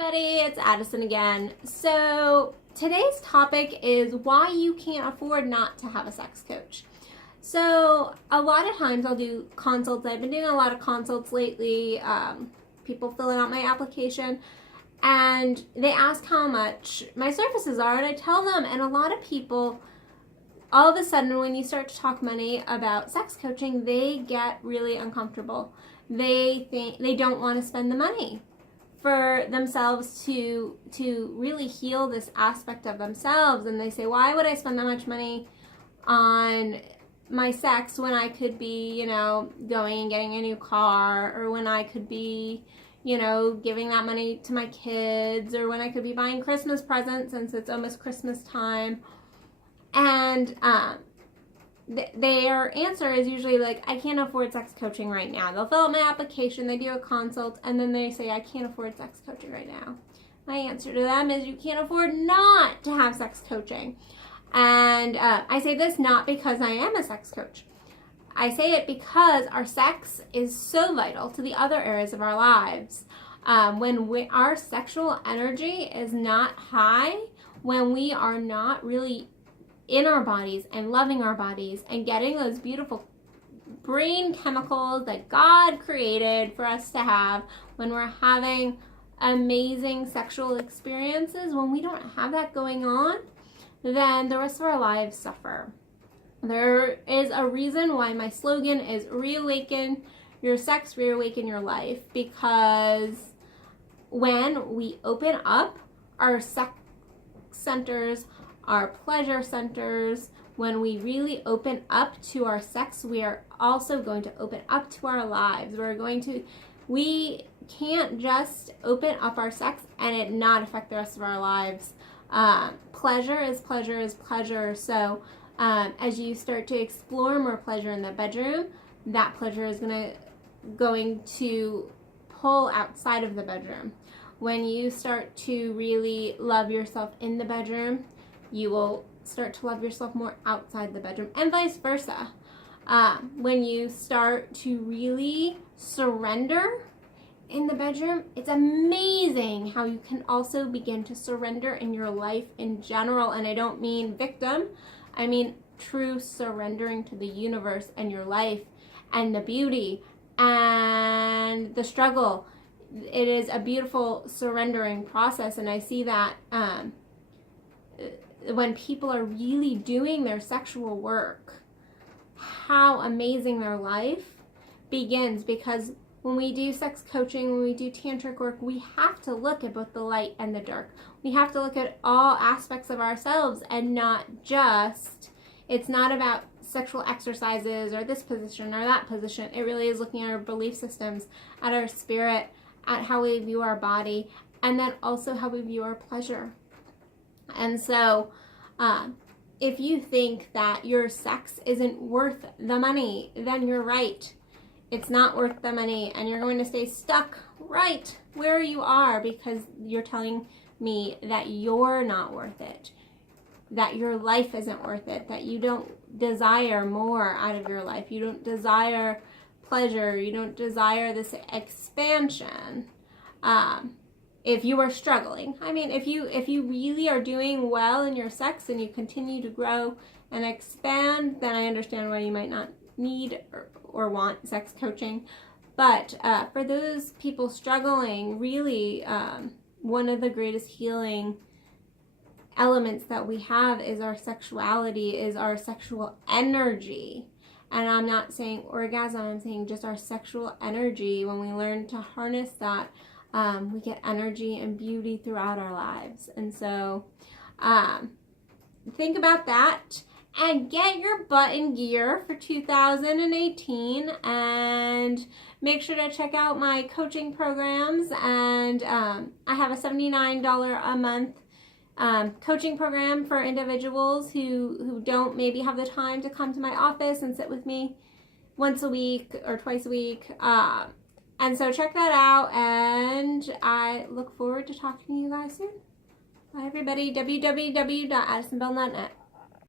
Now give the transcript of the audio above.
Everybody, it's Addison again. So today's topic is why you can't afford not to have a sex coach. So a lot of times I'll do consults. I've been doing a lot of consults lately, people filling out my application, and they ask how much my services are, and I tell them, and a lot of people, all of a sudden when you start to talk money about sex coaching, they get really uncomfortable. They think they don't want to spend the money for themselves to really heal this aspect of themselves, and they say, why would I spend that much money on my sex when I could be, going and getting a new car, or when I could be, giving that money to my kids, or when I could be buying Christmas presents since it's almost Christmas time. And their answer is usually like, I can't afford sex coaching right now. They'll fill out my application, they do a consult, and then they say, I can't afford sex coaching right now. My answer to them is, you can't afford not to have sex coaching. And I say this not because I am a sex coach. I say it because our sex is so vital to the other areas of our lives. When our sexual energy is not high, when we are not really in our bodies and loving our bodies and getting those beautiful brain chemicals that God created for us to have, when we're having amazing sexual experiences, when we don't have that going on, then the rest of our lives suffer. There is a reason why my slogan is reawaken your sex, reawaken your life, because when we open up our sex centers, our pleasure centers, when we really open up to our sex, we are also going to open up to our lives. We can't just open up our sex and it not affect the rest of our lives. Pleasure is pleasure is pleasure. So as you start to explore more pleasure in the bedroom, that pleasure is going to pull outside of the bedroom. When you start to really love yourself in the bedroom, you will start to love yourself more outside the bedroom, and vice versa. When you start to really surrender in the bedroom, it's amazing how you can also begin to surrender in your life in general. And I don't mean victim, I mean true surrendering to the universe and your life and the beauty and the struggle. It is a beautiful surrendering process, and I see that when people are really doing their sexual work, how amazing their life begins. Because when we do sex coaching, when we do tantric work, we have to look at both the light and the dark. We have to look at all aspects of ourselves, and not just, it's not about sexual exercises or this position or that position. It really is looking at our belief systems, at our spirit, at how we view our body, and then also how we view our pleasure. And so if you think that your sex isn't worth the money, then you're right. It's not worth the money, and you're going to stay stuck right where you are, because you're telling me that you're not worth it, that your life isn't worth it, that you don't desire more out of your life. You don't desire pleasure. You don't desire this expansion. If you are struggling, if you really are doing well in your sex and you continue to grow and expand, then I understand why you might not need or want sex coaching. But for those people struggling, really, one of the greatest healing elements that we have is our sexuality, is our sexual energy. And I'm not saying orgasm, I'm saying just our sexual energy. When we learn to harness that, we get energy and beauty throughout our lives. And so think about that and get your butt in gear for 2018, and make sure to check out my coaching programs. And I have a $79 a month coaching program for individuals who don't maybe have the time to come to my office and sit with me once a week or twice a week. And so check that out, and I look forward to talking to you guys soon. Bye everybody. www.addisonbell.net